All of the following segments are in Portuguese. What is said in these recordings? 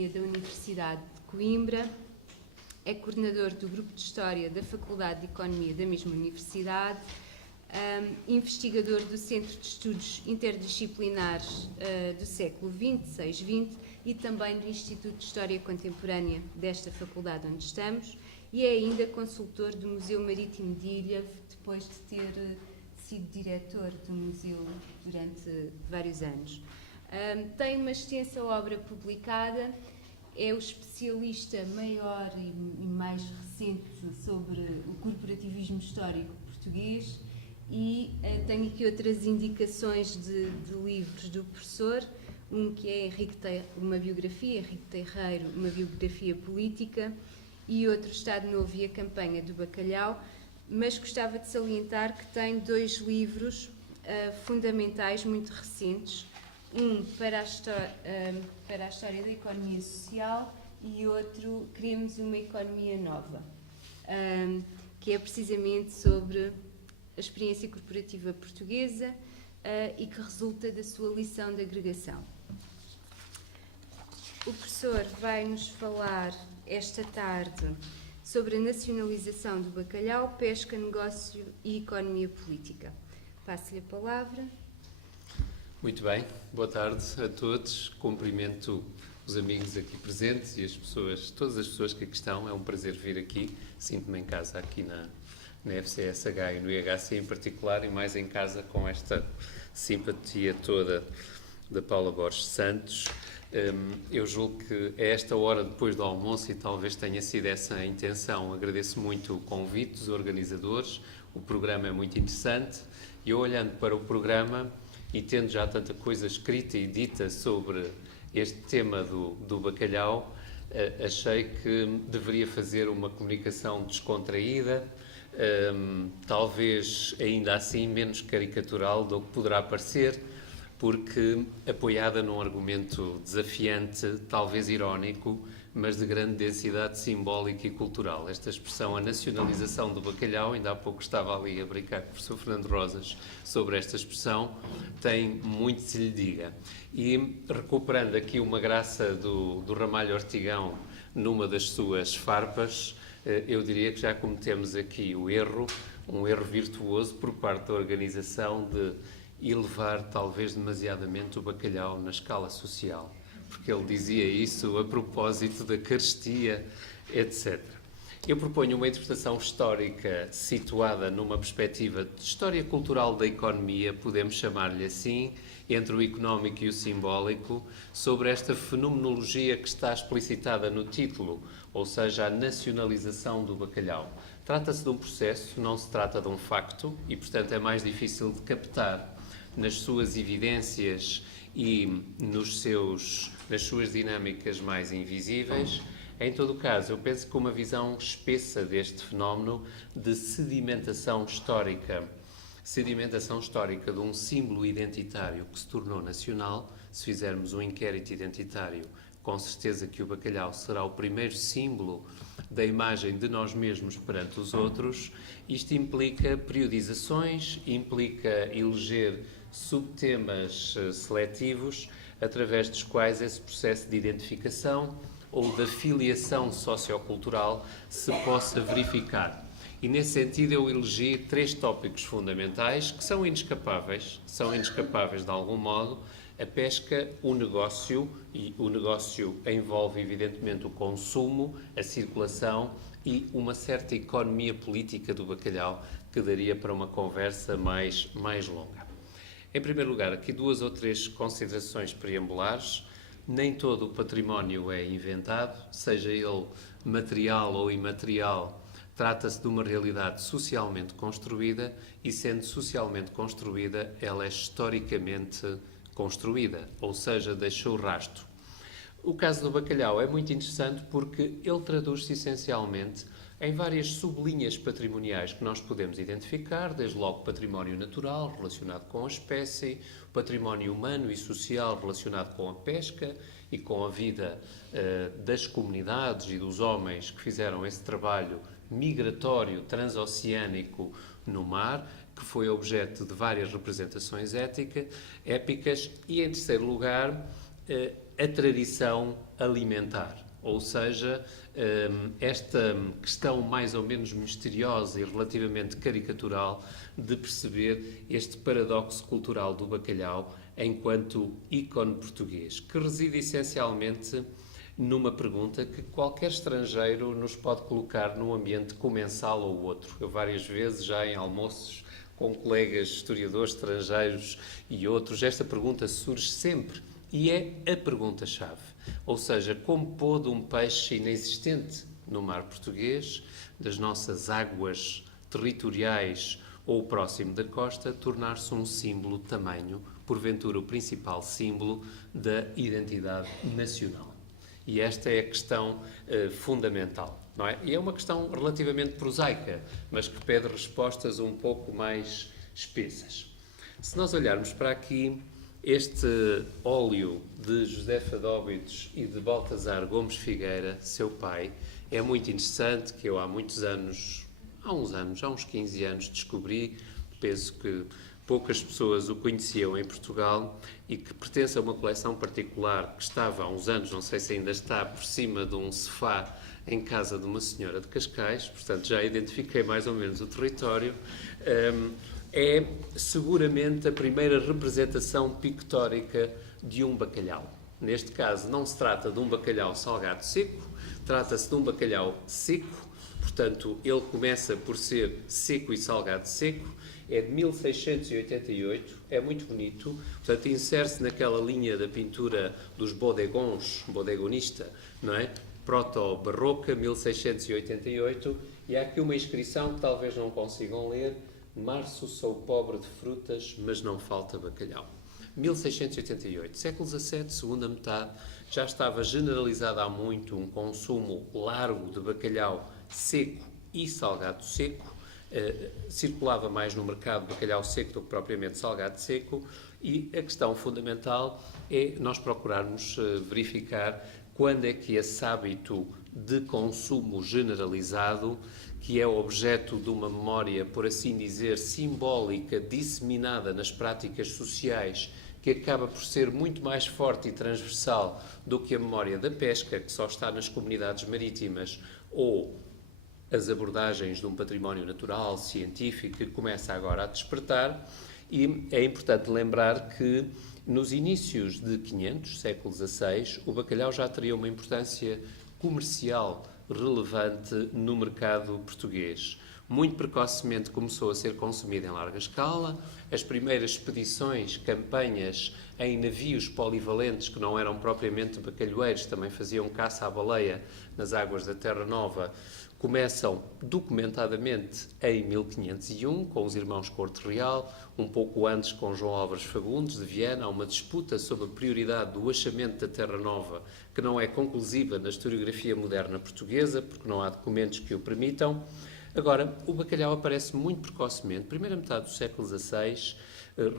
da Universidade de Coimbra, é coordenador do Grupo de História da Faculdade de Economia da mesma Universidade, investigador do Centro de Estudos Interdisciplinares do século XX e também do Instituto de História Contemporânea desta faculdade onde estamos, e é ainda consultor do Museu Marítimo de Ilha, depois de ter sido diretor do museu durante vários anos. Tem uma extensa obra publicada, é o especialista maior e mais recente sobre o corporativismo histórico português e tenho aqui outras indicações de livros do professor, um que é uma biografia, Henrique Terreiro, uma biografia política, e outro Estado Novo e a Campanha do Bacalhau, mas gostava de salientar que tem dois livros fundamentais muito recentes, um para a história da economia social e outro, Queremos uma Economia Nova, que é precisamente sobre a experiência corporativa portuguesa e que resulta da sua lição de agregação. O professor vai nos falar esta tarde sobre a nacionalização do bacalhau, pesca, negócio e economia política. Passo-lhe a palavra. Muito bem, boa tarde a todos. Cumprimento os amigos aqui presentes e todas as pessoas que aqui estão. É um prazer vir aqui. Sinto-me em casa aqui na FCSH e no IHC em particular, e mais em casa com esta simpatia toda da Paula Borges Santos. Eu julgo que a esta hora, depois do almoço, e talvez tenha sido essa a intenção, agradeço muito o convite dos organizadores. O programa é muito interessante e eu, olhando para o programa e tendo já tanta coisa escrita e dita sobre este tema do bacalhau, achei que deveria fazer uma comunicação descontraída, talvez ainda assim menos caricatural do que poderá parecer, porque apoiada num argumento desafiante, talvez irónico, mas de grande densidade simbólica e cultural. Esta expressão, a nacionalização do bacalhau, ainda há pouco estava ali a brincar com o professor Fernando Rosas sobre esta expressão, tem muito que se lhe diga. E recuperando aqui uma graça do Ramalho Ortigão numa das suas farpas, eu diria que já cometemos aqui um erro virtuoso por parte da organização de elevar talvez demasiadamente o bacalhau na escala social, porque ele dizia isso a propósito da carestia, etc. Eu proponho uma interpretação histórica situada numa perspectiva de história cultural da economia, podemos chamar-lhe assim, entre o económico e o simbólico, sobre esta fenomenologia que está explicitada no título, ou seja, a nacionalização do bacalhau. Trata-se de um processo, não se trata de um facto, e, portanto, é mais difícil de captar nas suas evidências e nas suas dinâmicas mais invisíveis. Em todo o caso, eu penso que uma visão espessa deste fenómeno de sedimentação histórica de um símbolo identitário que se tornou nacional. Se fizermos um inquérito identitário, com certeza que o bacalhau será o primeiro símbolo da imagem de nós mesmos perante os outros. Isto implica periodizações, implica eleger subtemas seletivos através dos quais esse processo de identificação ou da filiação sociocultural se possa verificar. E nesse sentido eu elegi 3 tópicos fundamentais que são inescapáveis de algum modo: a pesca, o negócio, e o negócio envolve evidentemente o consumo, a circulação e uma certa economia política do bacalhau que daria para uma conversa mais longa. Em primeiro lugar, aqui 2 ou 3 considerações preambulares. Nem todo o património é inventado, seja ele material ou imaterial. Trata-se de uma realidade socialmente construída e, sendo socialmente construída, ela é historicamente construída, ou seja, deixou rastro. O caso do bacalhau é muito interessante porque ele traduz-se essencialmente em várias sublinhas patrimoniais que nós podemos identificar, desde logo património natural relacionado com a espécie, património humano e social relacionado com a pesca e com a vida das comunidades e dos homens que fizeram esse trabalho migratório transoceânico no mar, que foi objeto de várias representações épicas, e, em terceiro lugar, a tradição alimentar. Ou seja, esta questão mais ou menos misteriosa e relativamente caricatural de perceber este paradoxo cultural do bacalhau enquanto ícone português, que reside essencialmente numa pergunta que qualquer estrangeiro nos pode colocar num ambiente comensal ou outro. Eu várias vezes, já em almoços com colegas historiadores estrangeiros e outros, esta pergunta surge sempre e é a pergunta-chave. Ou seja, como pôde um peixe inexistente no mar português, das nossas águas territoriais ou próximo da costa, tornar-se um símbolo de tamanho, porventura o principal símbolo da identidade nacional? E esta é a questão fundamental, não é? E é uma questão relativamente prosaica, mas que pede respostas um pouco mais espessas. Se nós olharmos para aqui, este óleo de José Fadóbitos e de Baltasar Gomes Figueira, seu pai, é muito interessante, que eu há muitos anos, há uns 15 anos, descobri, penso que poucas pessoas o conheciam em Portugal e que pertence a uma coleção particular que estava há uns anos, não sei se ainda está, por cima de um sofá em casa de uma senhora de Cascais, portanto já identifiquei mais ou menos o território. É seguramente a primeira representação pictórica de um bacalhau. Neste caso, não se trata de um bacalhau salgado seco, trata-se de um bacalhau seco, portanto, ele começa por ser seco e salgado seco, é de 1688, é muito bonito, portanto, insere-se naquela linha da pintura dos bodegons, bodegonista, não é? Proto-barroca, 1688, e há aqui uma inscrição que talvez não consigam ler: março sou pobre de frutas, mas não falta bacalhau. 1688, século XVII, segunda metade, já estava generalizado há muito um consumo largo de bacalhau seco e salgado seco. Circulava mais no mercado bacalhau seco do que propriamente salgado seco, e a questão fundamental é nós procurarmos verificar quando é que esse hábito de consumo generalizado, que é objeto de uma memória, por assim dizer, simbólica, disseminada nas práticas sociais, que acaba por ser muito mais forte e transversal do que a memória da pesca, que só está nas comunidades marítimas, ou as abordagens de um património natural, científico, que começa agora a despertar. E é importante lembrar que nos inícios de 500, século XVI, o bacalhau já teria uma importância comercial relevante no mercado português. Muito precocemente começou a ser consumido em larga escala. As primeiras expedições, campanhas em navios polivalentes, que não eram propriamente bacalhoeiros, também faziam caça à baleia nas águas da Terra Nova, começam documentadamente em 1501, com os irmãos Corte Real, um pouco antes com João Álvares Fagundes, de Viana. Há uma disputa sobre a prioridade do achamento da Terra Nova, que não é conclusiva na historiografia moderna portuguesa, porque não há documentos que o permitam. Agora, o bacalhau aparece muito precocemente, primeira metade do século XVI,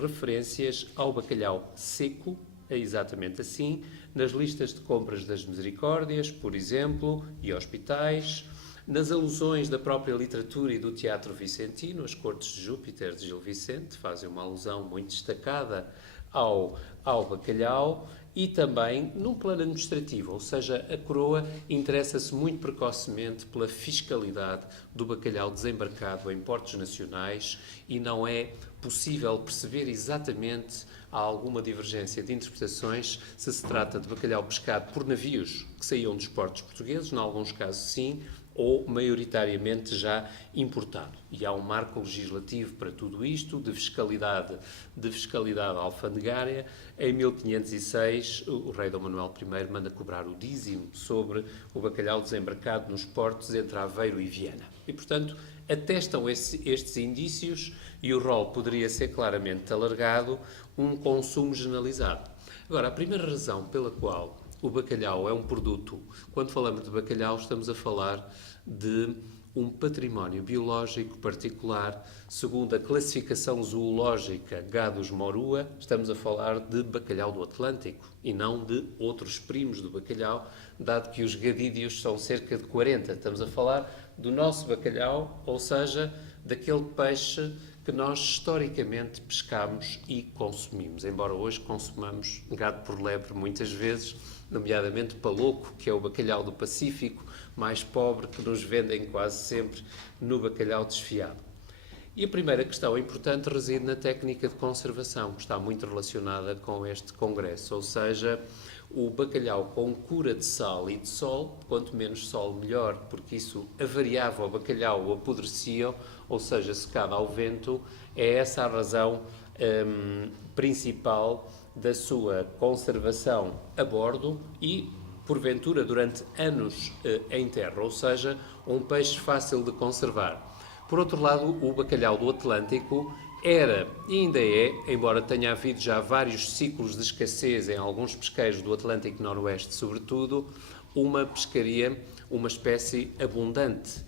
referências ao bacalhau seco, é exatamente assim, nas listas de compras das misericórdias, por exemplo, e hospitais, nas alusões da própria literatura e do teatro vicentino. As Cortes de Júpiter de Gil Vicente fazem uma alusão muito destacada ao bacalhau, e também num plano administrativo, ou seja, a coroa interessa-se muito precocemente pela fiscalidade do bacalhau desembarcado em portos nacionais, e não é possível perceber exatamente, há alguma divergência de interpretações, se trata de bacalhau pescado por navios que saíam dos portos portugueses, em alguns casos sim, ou maioritariamente já importado. E há um marco legislativo para tudo isto, de fiscalidade alfandegária. Em 1506, o rei Dom Manuel I manda cobrar o dízimo sobre o bacalhau desembarcado nos portos entre Aveiro e Viana. E, portanto, atestam estes indícios, e o rol poderia ser claramente alargado, um consumo generalizado. Agora, a primeira razão pela qual o bacalhau é um produto, quando falamos de bacalhau, estamos a falar de um património biológico particular. Segundo a classificação zoológica Gadus morua, estamos a falar de bacalhau do Atlântico e não de outros primos do bacalhau, dado que os gadídeos são cerca de 40. Estamos a falar do nosso bacalhau, ou seja, daquele peixe que nós historicamente pescamos e consumimos, embora hoje consumamos gado por lebre muitas vezes, nomeadamente paloco, que é o bacalhau do Pacífico, mais pobre, que nos vendem quase sempre no bacalhau desfiado. E a primeira questão importante reside na técnica de conservação, que está muito relacionada com este congresso, ou seja, o bacalhau com cura de sal e de sol, quanto menos sol melhor, porque isso avariava o bacalhau, o apodrecia, ou seja, secado ao vento. É essa a razão principal da sua conservação a bordo e, porventura, durante anos em terra, ou seja, um peixe fácil de conservar. Por outro lado, o bacalhau do Atlântico era e ainda é, embora tenha havido já vários ciclos de escassez em alguns pesqueiros do Atlântico Noroeste, sobretudo, uma pescaria, uma espécie abundante.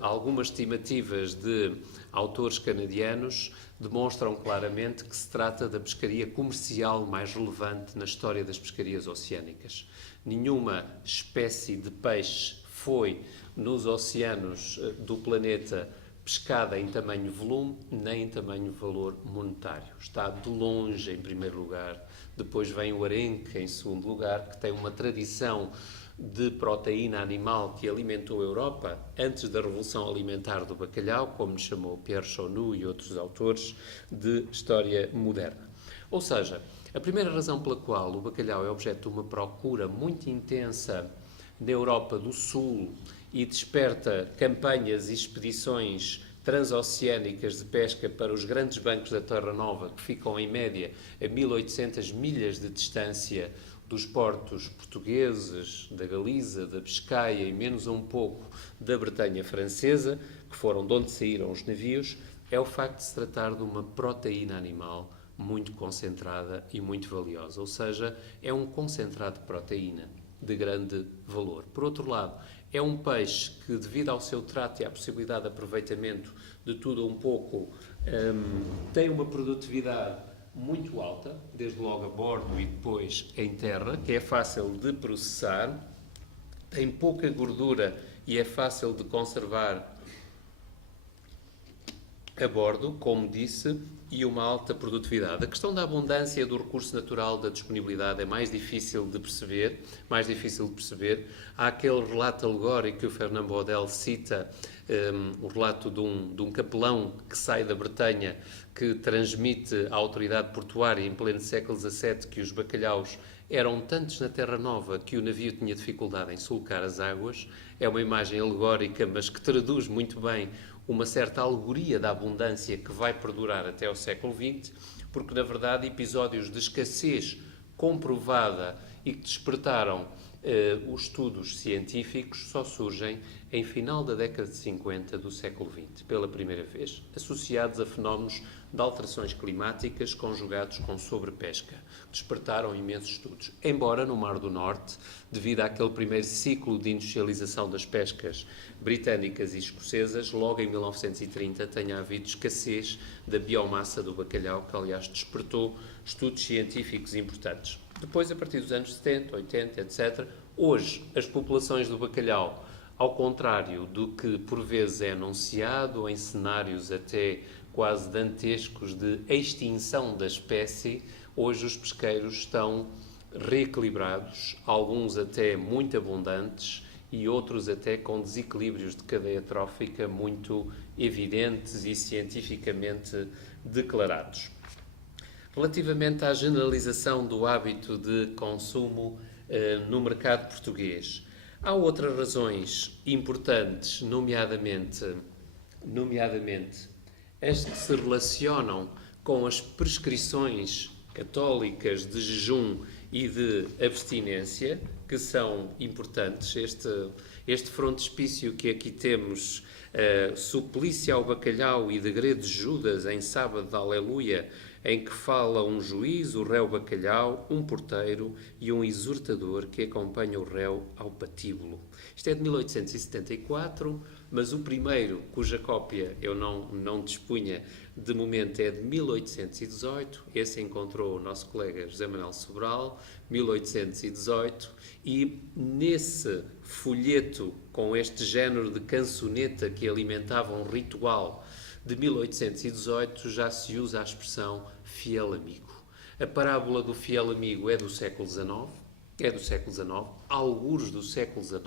Algumas estimativas de autores canadianos demonstram claramente que se trata da pescaria comercial mais relevante na história das pescarias oceânicas. Nenhuma espécie de peixe foi, nos oceanos do planeta, pescada em tamanho volume, nem em tamanho valor monetário. Está de longe em primeiro lugar. Depois vem o arenque em segundo lugar, que tem uma tradição de proteína animal que alimentou a Europa antes da revolução alimentar do bacalhau, como lhe chamou Pierre Chonu e outros autores de história moderna. Ou seja, a primeira razão pela qual o bacalhau é objeto de uma procura muito intensa na Europa do Sul e desperta campanhas e expedições transoceânicas de pesca para os grandes bancos da Terra Nova, que ficam em média a 1800 milhas de distância dos portos portugueses, da Galiza, da Biscaia e menos um pouco da Bretanha francesa, que foram de onde saíram os navios, é o facto de se tratar de uma proteína animal muito concentrada e muito valiosa, ou seja, é um concentrado de proteína de grande valor. Por outro lado, é um peixe que, devido ao seu trato e à possibilidade de aproveitamento de tudo um pouco, tem uma produtividade muito alta, desde logo a bordo e depois em terra, que é fácil de processar, tem pouca gordura e é fácil de conservar a bordo, como disse, e uma alta produtividade. A questão da abundância do recurso natural, da disponibilidade, é mais difícil de perceber. Há aquele relato alegórico que o Fernand Braudel cita, o relato de um capelão que sai da Bretanha, que transmite à autoridade portuária, em pleno século XVII, que os bacalhaus eram tantos na Terra Nova que o navio tinha dificuldade em sulcar as águas. É uma imagem alegórica, mas que traduz muito bem uma certa alegoria da abundância que vai perdurar até ao século XX, porque, na verdade, episódios de escassez comprovada e que despertaram os estudos científicos só surgem em final da década de 50 do século XX, pela primeira vez, associados a fenómenos de alterações climáticas conjugados com sobrepesca. Despertaram imensos estudos. Embora no Mar do Norte, devido àquele primeiro ciclo de industrialização das pescas britânicas e escocesas, logo em 1930 tenha havido escassez da biomassa do bacalhau, que aliás despertou estudos científicos importantes. Depois, a partir dos anos 70, 80, etc., hoje as populações do bacalhau, ao contrário do que por vezes é anunciado em cenários até quase dantescos de extinção da espécie, hoje os pesqueiros estão reequilibrados, alguns até muito abundantes e outros até com desequilíbrios de cadeia trófica muito evidentes e cientificamente declarados. Relativamente à generalização do hábito de consumo no mercado português, há outras razões importantes, nomeadamente as que se relacionam com as prescrições católicas de jejum e de abstinência, que são importantes. Este frontispício que aqui temos, Suplício ao bacalhau e degredo de Judas em sábado de Aleluia, em que fala um juiz, o réu bacalhau, um porteiro e um exortador que acompanha o réu ao patíbulo. Isto é de 1874, mas o primeiro, cuja cópia eu não dispunha de momento, é de 1818. Esse encontrou o nosso colega José Manuel Sobral, 1818, e nesse folheto com este género de cançoneta que alimentava um ritual de 1818 já se usa a expressão fiel amigo. A parábola do fiel amigo é do século XIX, algures do século XIX,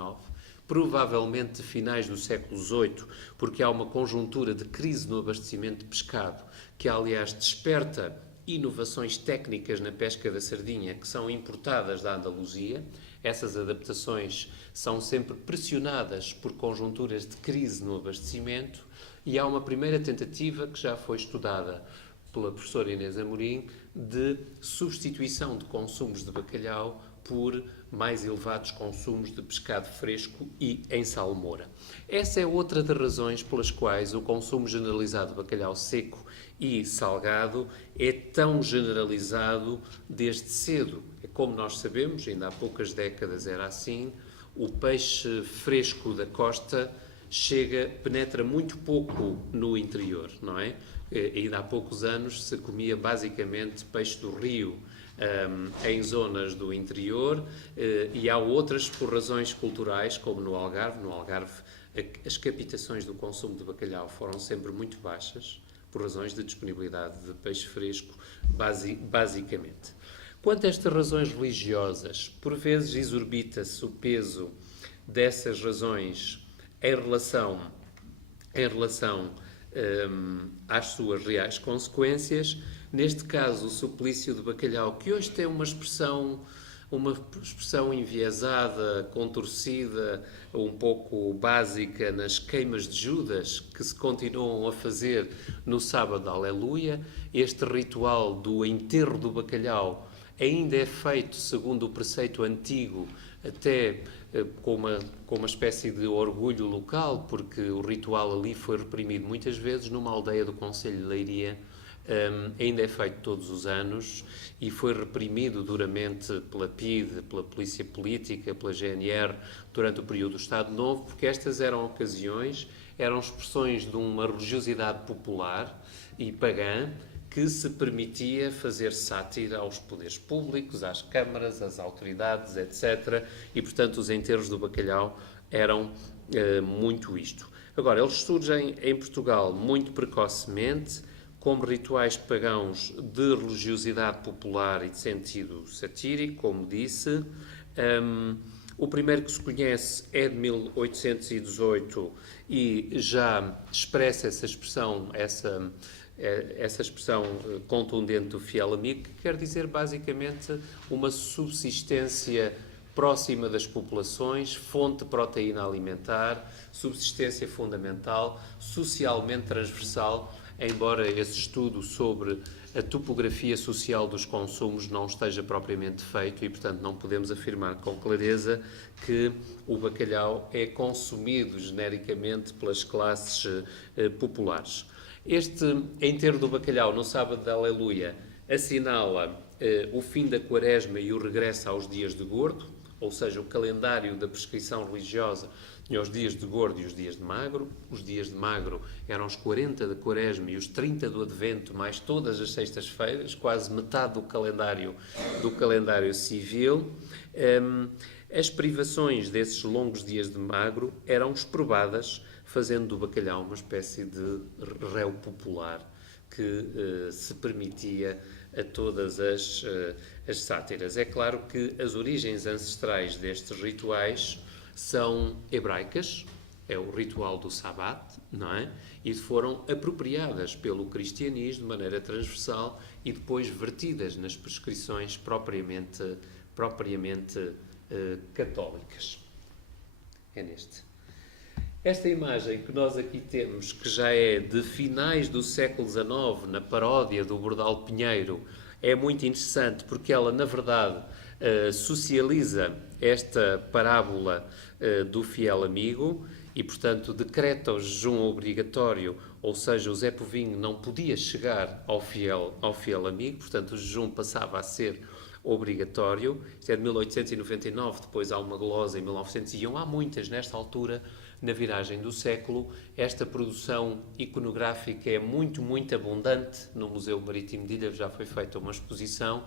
provavelmente finais do século XVIII, porque há uma conjuntura de crise no abastecimento de pescado, que aliás desperta inovações técnicas na pesca da sardinha que são importadas da Andaluzia. Essas adaptações são sempre pressionadas por conjunturas de crise no abastecimento e há uma primeira tentativa que já foi estudada pela professora Inês Amorim de substituição de consumos de bacalhau por mais elevados consumos de pescado fresco e em salmoura. Essa é outra das razões pelas quais o consumo generalizado de bacalhau seco e salgado é tão generalizado desde cedo. É como nós sabemos, ainda há poucas décadas era assim, o peixe fresco da costa penetra muito pouco no interior, não é? Ainda há poucos anos se comia basicamente peixe do rio em zonas do interior e há outras por razões culturais, como no Algarve. No Algarve as captações do consumo de bacalhau foram sempre muito baixas, por razões de disponibilidade de peixe fresco, basicamente. Quanto a estas razões religiosas, por vezes exorbita-se o peso dessas razões em relação às suas reais consequências. Neste caso, o suplício de bacalhau, que hoje tem uma expressão enviesada, contorcida, um pouco básica nas queimas de Judas, que se continuam a fazer no sábado da Aleluia. Este ritual do enterro do bacalhau ainda é feito segundo o preceito antigo, até com uma espécie de orgulho local, porque o ritual ali foi reprimido muitas vezes numa aldeia do concelho de Leiria. Ainda é feito todos os anos e foi reprimido duramente pela PIDE, pela Polícia Política, pela GNR, durante o período do Estado Novo, porque estas eram ocasiões, eram expressões de uma religiosidade popular e pagã que se permitia fazer sátira aos poderes públicos, às câmaras, às autoridades, etc. E, portanto, os enterros do bacalhau eram muito isto. Agora, eles surgem em Portugal muito precocemente, como rituais pagãos de religiosidade popular e de sentido satírico, como disse. O primeiro que se conhece é de 1818 e já expressa essa expressão contundente do fiel amigo, que quer dizer basicamente uma subsistência próxima das populações, fonte de proteína alimentar, subsistência fundamental, socialmente transversal, embora esse estudo sobre a topografia social dos consumos não esteja propriamente feito e, portanto, não podemos afirmar com clareza que o bacalhau é consumido genericamente pelas classes populares. Este enterro do bacalhau no sábado da Aleluia assinala o fim da Quaresma e o regresso aos dias de Gordo, ou seja, o calendário da prescrição religiosa tinha os dias de Gordo e os dias de Magro. Os dias de Magro eram os 40 da Quaresma e os 30 do Advento, mais todas as sextas-feiras, quase metade do calendário civil. As privações desses longos dias de Magro eram exprobadas, fazendo do bacalhau uma espécie de réu popular que se permitia a todas as sátiras. É claro que as origens ancestrais destes rituais são hebraicas, é o ritual do Sabbat, não é? E foram apropriadas pelo cristianismo de maneira transversal e depois vertidas nas prescrições propriamente católicas. É neste. Esta imagem que nós aqui temos, que já é de finais do século XIX, na paródia do Bordal Pinheiro, é muito interessante porque ela, na verdade, socializa esta parábola do fiel amigo e, portanto, decreta o jejum obrigatório, ou seja, o Zé Povinho não podia chegar ao fiel amigo, portanto, o jejum passava a ser obrigatório. Isto é de 1899, depois há uma glosa em 1901, há muitas nesta altura. Na viragem do século, esta produção iconográfica é muito, muito abundante. No Museu Marítimo de Ilha já foi feita uma exposição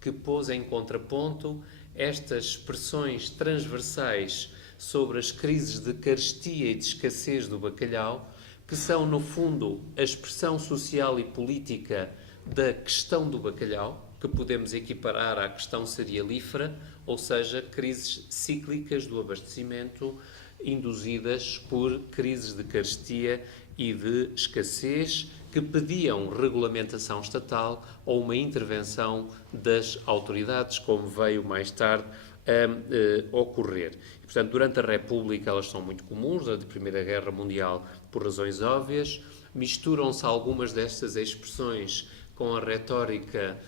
que pôs em contraponto estas expressões transversais sobre as crises de carestia e de escassez do bacalhau, que são, no fundo, a expressão social e política da questão do bacalhau, que podemos equiparar à questão cerealífera, ou seja, crises cíclicas do abastecimento induzidas por crises de carestia e de escassez que pediam regulamentação estatal ou uma intervenção das autoridades, como veio mais tarde a ocorrer. E, portanto, durante a República elas são muito comuns, durante a Primeira Guerra Mundial por razões óbvias, misturam-se algumas destas expressões com a retórica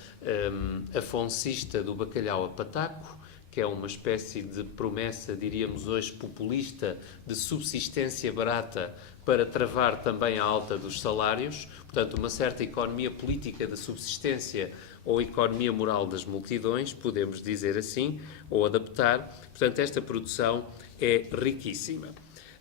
afoncista do bacalhau a pataco, que é uma espécie de promessa, diríamos hoje, populista, de subsistência barata para travar também a alta dos salários. Portanto, uma certa economia política da subsistência ou economia moral das multidões, podemos dizer assim, ou adaptar. Portanto, esta produção é riquíssima.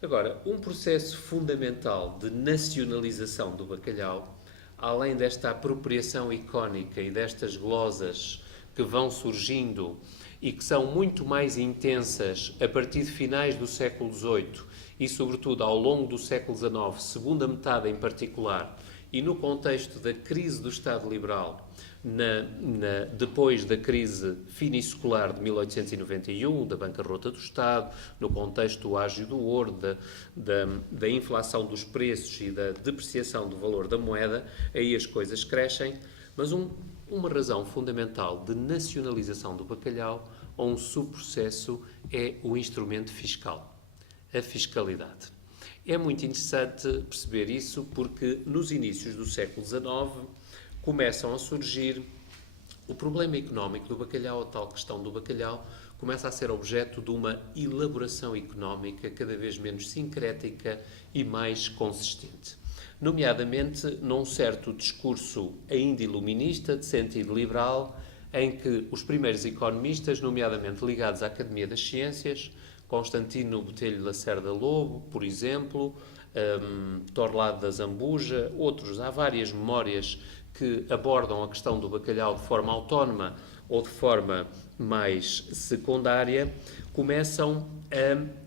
Agora, um processo fundamental de nacionalização do bacalhau, além desta apropriação icónica e destas glosas que vão surgindo e que são muito mais intensas a partir de finais do século XVIII e, sobretudo, ao longo do século XIX, segunda metade em particular, e no contexto da crise do Estado Liberal, depois da crise finiscolar de 1891, da bancarrota do Estado, no contexto do ágio do ouro, da inflação dos preços e da depreciação do valor da moeda, aí as coisas crescem, mas uma razão fundamental de nacionalização do bacalhau, ou um subprocesso, é o instrumento fiscal, a fiscalidade. É muito interessante perceber isso porque nos inícios do século XIX começam a surgir o problema económico do bacalhau, a tal questão do bacalhau, começa a ser objeto de uma elaboração económica cada vez menos sincrética e mais consistente. Nomeadamente num certo discurso ainda iluminista, de sentido liberal, em que os primeiros economistas, nomeadamente ligados à Academia das Ciências, Constantino Botelho Lacerda Lobo, por exemplo, Torlado da Zambuja, outros, há várias memórias que abordam a questão do bacalhau de forma autónoma ou de forma mais secundária, começam a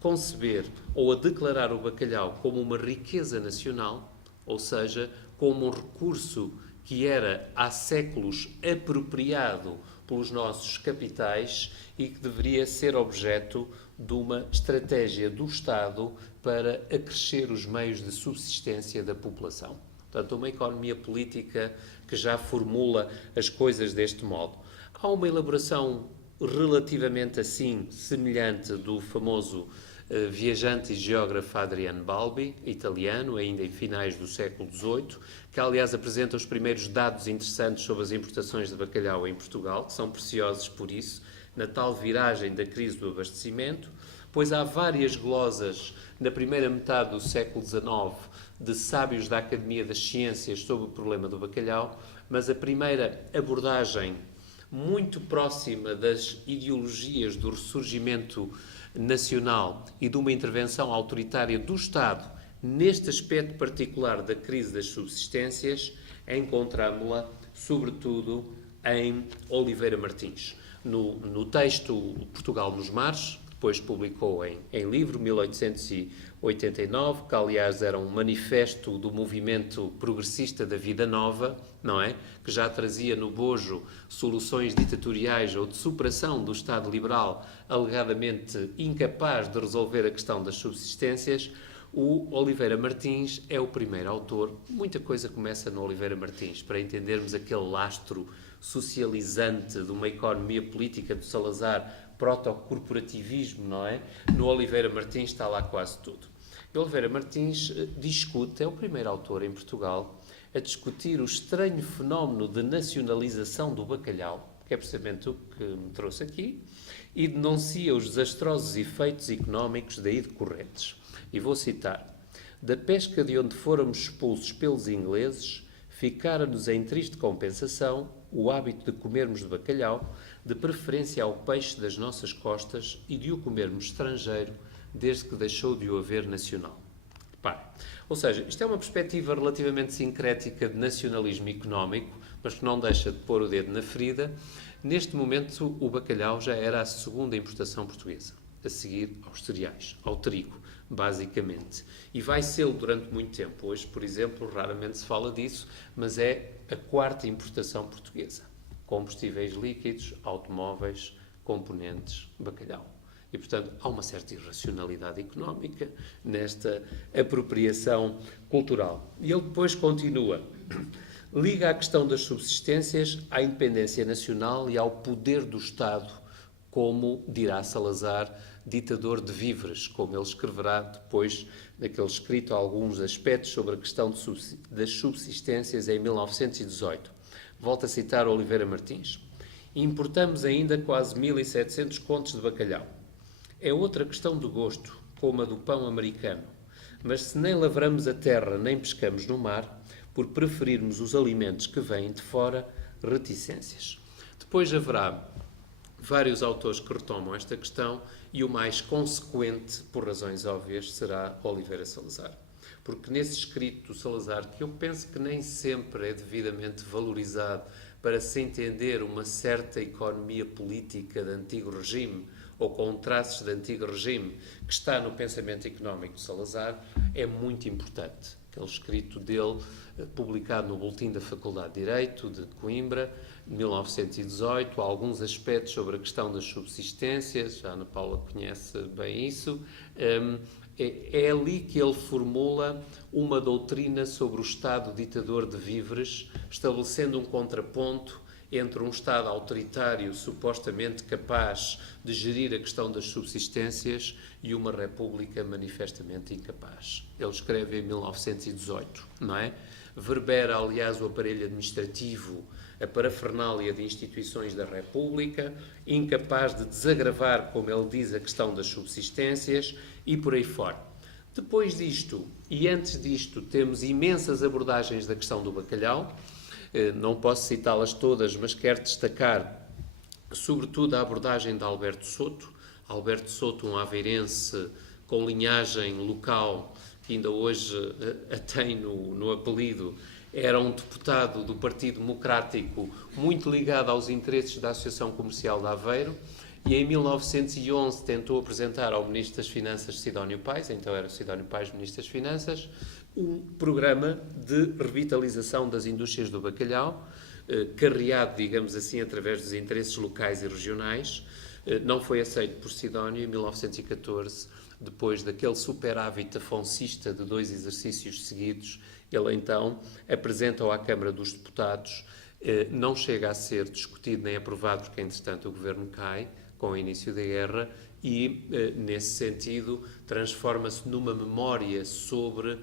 conceber ou a declarar o bacalhau como uma riqueza nacional, ou seja, como um recurso que era há séculos apropriado pelos nossos capitais e que deveria ser objeto de uma estratégia do Estado para acrescer os meios de subsistência da população. Portanto, uma economia política que já formula as coisas deste modo. Há uma elaboração relativamente assim semelhante do famoso viajante e geógrafo Adriano Balbi, italiano, ainda em finais do século XVIII, que aliás apresenta os primeiros dados interessantes sobre as importações de bacalhau em Portugal, que são preciosos por isso, na tal viragem da crise do abastecimento. Pois há várias glosas na primeira metade do século XIX de sábios da Academia das Ciências sobre o problema do bacalhau, mas a primeira abordagem muito próxima das ideologias do ressurgimento nacional e de uma intervenção autoritária do Estado neste aspecto particular da crise das subsistências, encontramos-la sobretudo em Oliveira Martins. No texto Portugal nos Mares, depois publicou em livro, 1889, que aliás era um manifesto do movimento progressista da Vida Nova, não é? Que já trazia no bojo soluções ditatoriais ou de superação do Estado liberal, alegadamente incapaz de resolver a questão das subsistências. O Oliveira Martins é o primeiro autor. Muita coisa começa no Oliveira Martins, para entendermos aquele lastro socializante de uma economia política do Salazar, protocorporativismo, não é? No Oliveira Martins está lá quase tudo. E Oliveira Martins discute, é o primeiro autor em Portugal a discutir o estranho fenómeno de nacionalização do bacalhau, que é precisamente o que me trouxe aqui, e denuncia os desastrosos efeitos económicos daí decorrentes. E vou citar: da pesca de onde fôramos expulsos pelos ingleses, ficara-nos em triste compensação o hábito de comermos de bacalhau, de preferência ao peixe das nossas costas, e de o comermos estrangeiro, desde que deixou de o haver nacional. Repare. Ou seja, isto é uma perspectiva relativamente sincrética de nacionalismo económico, mas que não deixa de pôr o dedo na ferida. Neste momento, o bacalhau já era a segunda importação portuguesa. a seguir aos cereais, ao trigo, basicamente. E vai ser durante muito tempo. Hoje, por exemplo, raramente se fala disso, mas é a quarta importação portuguesa. Combustíveis líquidos, automóveis, componentes, bacalhau. E, portanto, há uma certa irracionalidade económica nesta apropriação cultural. E ele depois continua. Liga a questão das subsistências à independência nacional e ao poder do Estado, como dirá Salazar, ditador de víveres, como ele escreverá depois naquele escrito alguns aspectos sobre a questão das subsistências em 1918. Volto a citar Oliveira Martins. Importamos ainda quase 1.700 contos de bacalhau. É outra questão do gosto, como a do pão americano. Mas se nem lavramos a terra nem pescamos no mar, por preferirmos os alimentos que vêm de fora, reticências. Depois haverá vários autores que retomam esta questão e o mais consequente, por razões óbvias, será Oliveira Salazar. Porque nesse escrito do Salazar, que eu penso que nem sempre é devidamente valorizado para se entender uma certa economia política de antigo regime, ou com traços de antigo regime, que está no pensamento económico de Salazar, é muito importante. Aquele escrito dele, publicado no Boletim da Faculdade de Direito de Coimbra, 1918, alguns aspectos sobre a questão das subsistências, a Ana Paula conhece bem isso, é ali que ele formula uma doutrina sobre o Estado ditador de víveres, estabelecendo um contraponto entre um Estado autoritário supostamente capaz de gerir a questão das subsistências e uma república manifestamente incapaz. Ele escreve em 1918, não é? Verbera, aliás, o aparelho administrativo, a parafernália de instituições da República, incapaz de desagravar, como ele diz, a questão das subsistências e por aí fora. Depois disto, e antes disto, temos imensas abordagens da questão do bacalhau. Não posso citá-las todas, mas quero destacar, sobretudo, a abordagem de Alberto Soto. Alberto Soto, um aveirense com linhagem local, que ainda hoje a tem no apelido, era um deputado do Partido Democrático muito ligado aos interesses da Associação Comercial de Aveiro e em 1911 tentou apresentar ao Ministro das Finanças Sidónio Pais, então era Sidónio Pais Ministro das Finanças, um programa de revitalização das indústrias do bacalhau, carreado, digamos assim, através dos interesses locais e regionais. Não foi aceito por Sidónio em 1914, depois daquele superávit afoncista de 2 exercícios seguidos. Ele então apresenta-o à Câmara dos Deputados, não chega a ser discutido nem aprovado, porque entretanto o governo cai com o início da guerra e, nesse sentido, transforma-se numa memória sobre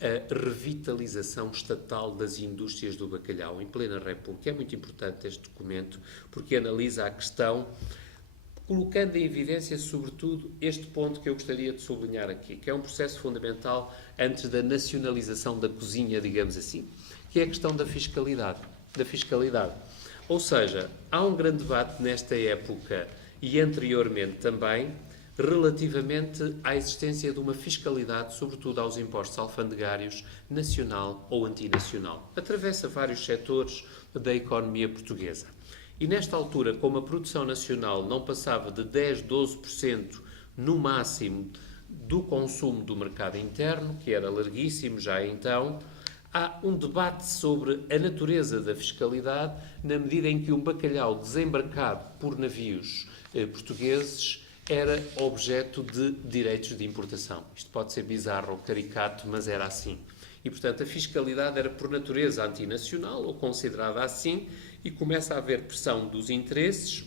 a revitalização estatal das indústrias do bacalhau em plena República. É muito importante este documento porque analisa a questão, colocando em evidência, sobretudo, este ponto que eu gostaria de sublinhar aqui, que é um processo fundamental antes da nacionalização da cozinha, digamos assim, que é a questão da fiscalidade. Ou seja, há um grande debate nesta época e anteriormente também, relativamente à existência de uma fiscalidade, sobretudo aos impostos alfandegários, nacional ou antinacional. Atravessa vários setores da economia portuguesa. E nesta altura, como a produção nacional não passava de 10, 12% no máximo do consumo do mercado interno, que era larguíssimo já então, há um debate sobre a natureza da fiscalidade, na medida em que um bacalhau desembarcado por navios portugueses era objeto de direitos de importação. Isto pode ser bizarro ou caricato, mas era assim. E, portanto, a fiscalidade era por natureza antinacional, ou considerada assim, e começa a haver pressão dos interesses,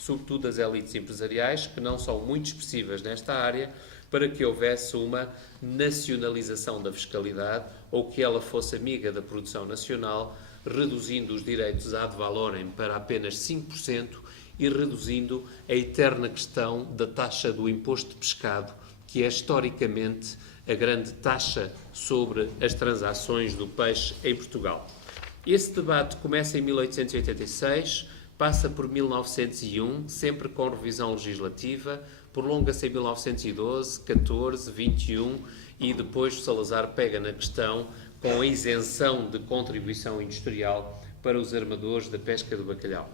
sobretudo das elites empresariais, que não são muito expressivas nesta área, para que houvesse uma nacionalização da fiscalidade, ou que ela fosse amiga da produção nacional, reduzindo os direitos ad valorem para apenas 5%, e reduzindo a eterna questão da taxa do imposto de pescado, que é historicamente a grande taxa sobre as transações do peixe em Portugal. Esse debate começa em 1886, passa por 1901, sempre com revisão legislativa, prolonga-se em 1912, 14, 21 e depois Salazar pega na questão com a isenção de contribuição industrial para os armadores da pesca do bacalhau.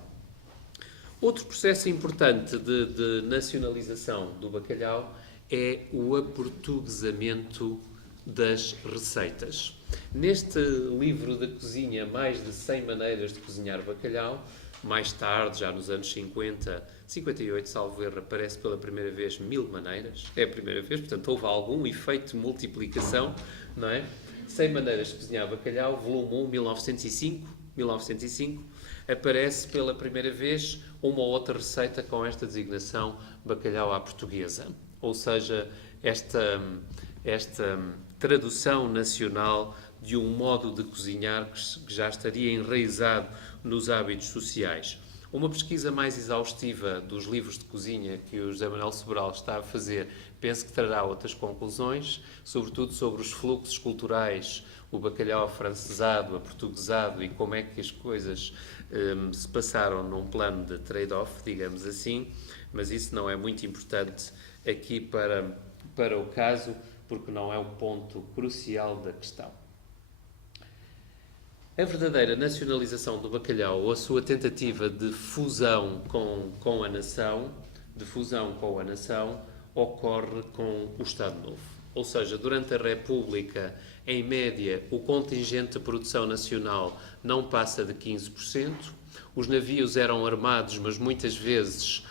Outro processo importante de nacionalização do bacalhau é o aportuguesamento das receitas. Neste livro de cozinha, mais de 100 maneiras de cozinhar bacalhau, mais tarde, já nos anos 50, 58, salvo erro, aparece pela primeira vez 1000 maneiras. É a primeira vez, portanto, houve algum efeito de multiplicação, não é? 100 maneiras de cozinhar bacalhau, volume 1, 1905, aparece pela primeira vez uma ou outra receita com esta designação bacalhau à portuguesa. Ou seja, esta tradução nacional de um modo de cozinhar que já estaria enraizado nos hábitos sociais. Uma pesquisa mais exaustiva dos livros de cozinha que o José Manuel Sobral está a fazer, penso que trará outras conclusões, sobretudo sobre os fluxos culturais, o bacalhau afrancesado, aportuguesado e como é que as coisas se passaram num plano de trade-off, digamos assim, mas isso não é muito importante aqui para o caso, porque não é o ponto crucial da questão. A verdadeira nacionalização do bacalhau, ou a sua tentativa de fusão com a nação, ocorre com o Estado Novo. Ou seja, durante a República, em média, o contingente de produção nacional não passa de 15%. Os navios eram armados, mas muitas vezes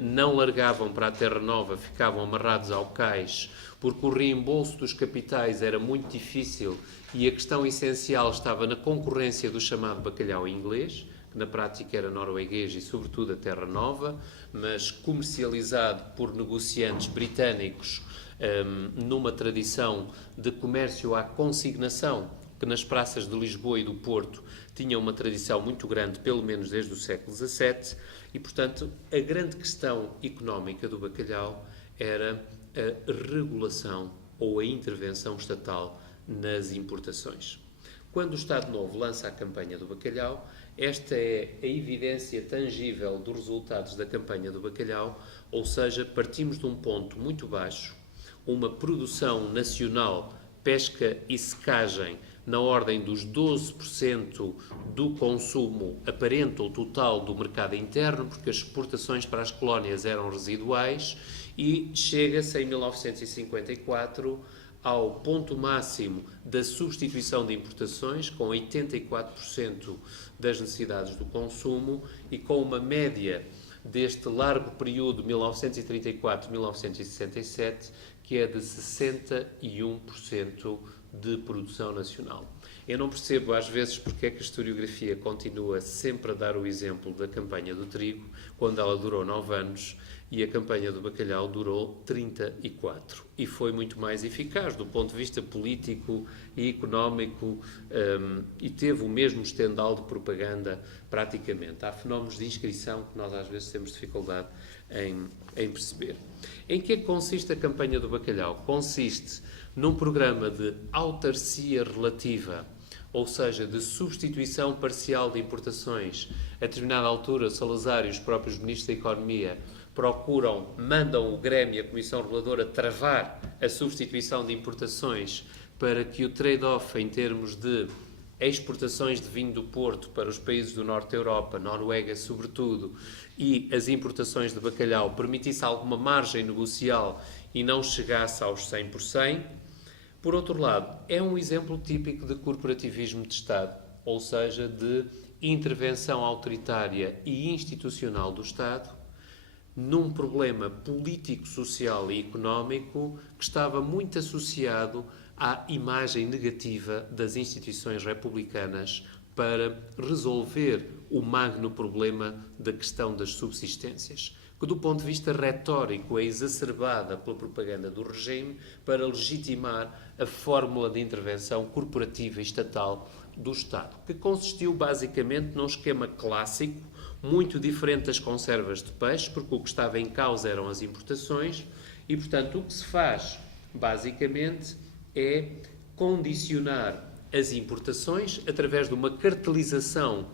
não largavam para a Terra Nova, ficavam amarrados ao cais, porque o reembolso dos capitais era muito difícil e a questão essencial estava na concorrência do chamado bacalhau inglês, que na prática era norueguês e sobretudo a Terra Nova, mas comercializado por negociantes britânicos numa tradição de comércio à consignação, que nas praças de Lisboa e do Porto tinha uma tradição muito grande, pelo menos desde o século XVII, e, portanto, a grande questão económica do bacalhau era a regulação ou a intervenção estatal nas importações. Quando o Estado Novo lança a campanha do bacalhau, esta é a evidência tangível dos resultados da campanha do bacalhau, ou seja, partimos de um ponto muito baixo, uma produção nacional, pesca e secagem, na ordem dos 12% do consumo aparente ou total do mercado interno, porque as exportações para as colónias eram residuais, e chega-se em 1954 ao ponto máximo da substituição de importações, com 84% das necessidades do consumo e com uma média deste largo período 1934-1967, que é de 61% de produção nacional. Eu não percebo às vezes porque é que a historiografia continua sempre a dar o exemplo da campanha do trigo, quando ela durou 9 anos e a campanha do bacalhau durou 34. E foi muito mais eficaz do ponto de vista político e económico e teve o mesmo estendal de propaganda praticamente. Há fenómenos de inscrição que nós às vezes temos dificuldade em perceber. Em que é que consiste a campanha do bacalhau? Consiste num programa de autarcia relativa, ou seja, de substituição parcial de importações. A determinada altura, Salazar e os próprios ministros da Economia mandam o Grêmio, a Comissão Reguladora, travar a substituição de importações para que o trade-off em termos de exportações de vinho do Porto para os países do norte da Europa, Noruega sobretudo, e as importações de bacalhau permitisse alguma margem negocial e não chegasse aos 100%. Por outro lado, é um exemplo típico de corporativismo de Estado, ou seja, de intervenção autoritária e institucional do Estado num problema político, social e económico que estava muito associado à imagem negativa das instituições republicanas para resolver o magno problema da questão das subsistências, que do ponto de vista retórico é exacerbada pela propaganda do regime para legitimar a fórmula de intervenção corporativa e estatal do Estado, que consistiu basicamente num esquema clássico, muito diferente das conservas de peixe, porque o que estava em causa eram as importações, e, portanto, o que se faz, basicamente, é condicionar as importações através de uma cartelização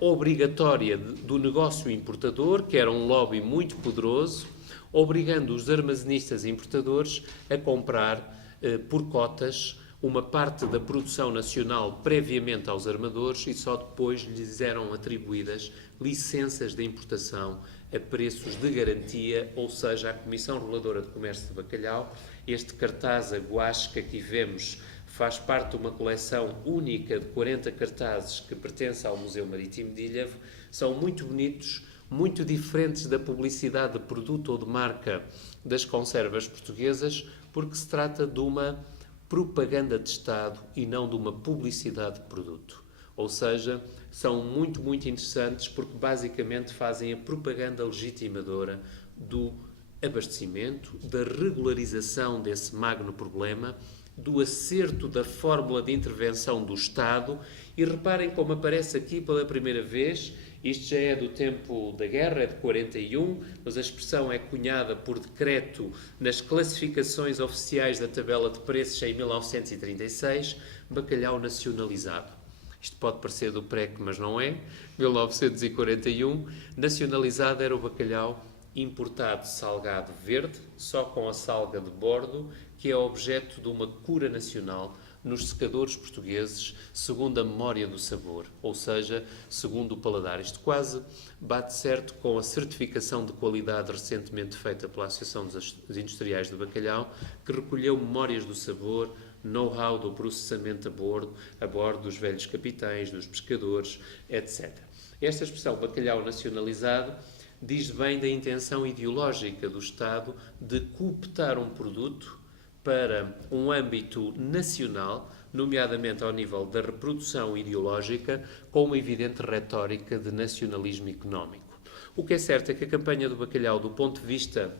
obrigatória do negócio importador, que era um lobby muito poderoso, obrigando os armazenistas e importadores a comprar por cotas uma parte da produção nacional previamente aos armadores e só depois lhes eram atribuídas licenças de importação a preços de garantia, ou seja, à Comissão Reguladora de Comércio de Bacalhau. Este cartaz, a guache que aqui vemos, faz parte de uma coleção única de 40 cartazes que pertence ao Museu Marítimo de Ilhavo. São muito bonitos, muito diferentes da publicidade de produto ou de marca das conservas portuguesas, porque se trata de uma propaganda de Estado e não de uma publicidade de produto. Ou seja, são muito, muito interessantes porque basicamente fazem a propaganda legitimadora do abastecimento, da regularização desse magno problema, do acerto da fórmula de intervenção do Estado. E reparem como aparece aqui pela primeira vez. Isto já é do tempo da guerra, é de 41, mas a expressão é cunhada por decreto nas classificações oficiais da tabela de preços em 1936, bacalhau nacionalizado. Isto pode parecer do PREC, mas não é. 1941, nacionalizado era o bacalhau importado salgado verde, só com a salga de bordo, que é objeto de uma cura nacional nos secadores portugueses, segundo a memória do sabor, ou seja, segundo o paladar. Isto quase bate certo com a certificação de qualidade recentemente feita pela Associação dos Industriais do Bacalhau, que recolheu memórias do sabor, know-how do processamento a bordo dos velhos capitães, dos pescadores, etc. Esta expressão, bacalhau nacionalizado, diz bem da intenção ideológica do Estado de cooptar um produto para um âmbito nacional, nomeadamente ao nível da reprodução ideológica, com uma evidente retórica de nacionalismo económico. O que é certo é que a campanha do bacalhau, do ponto de vista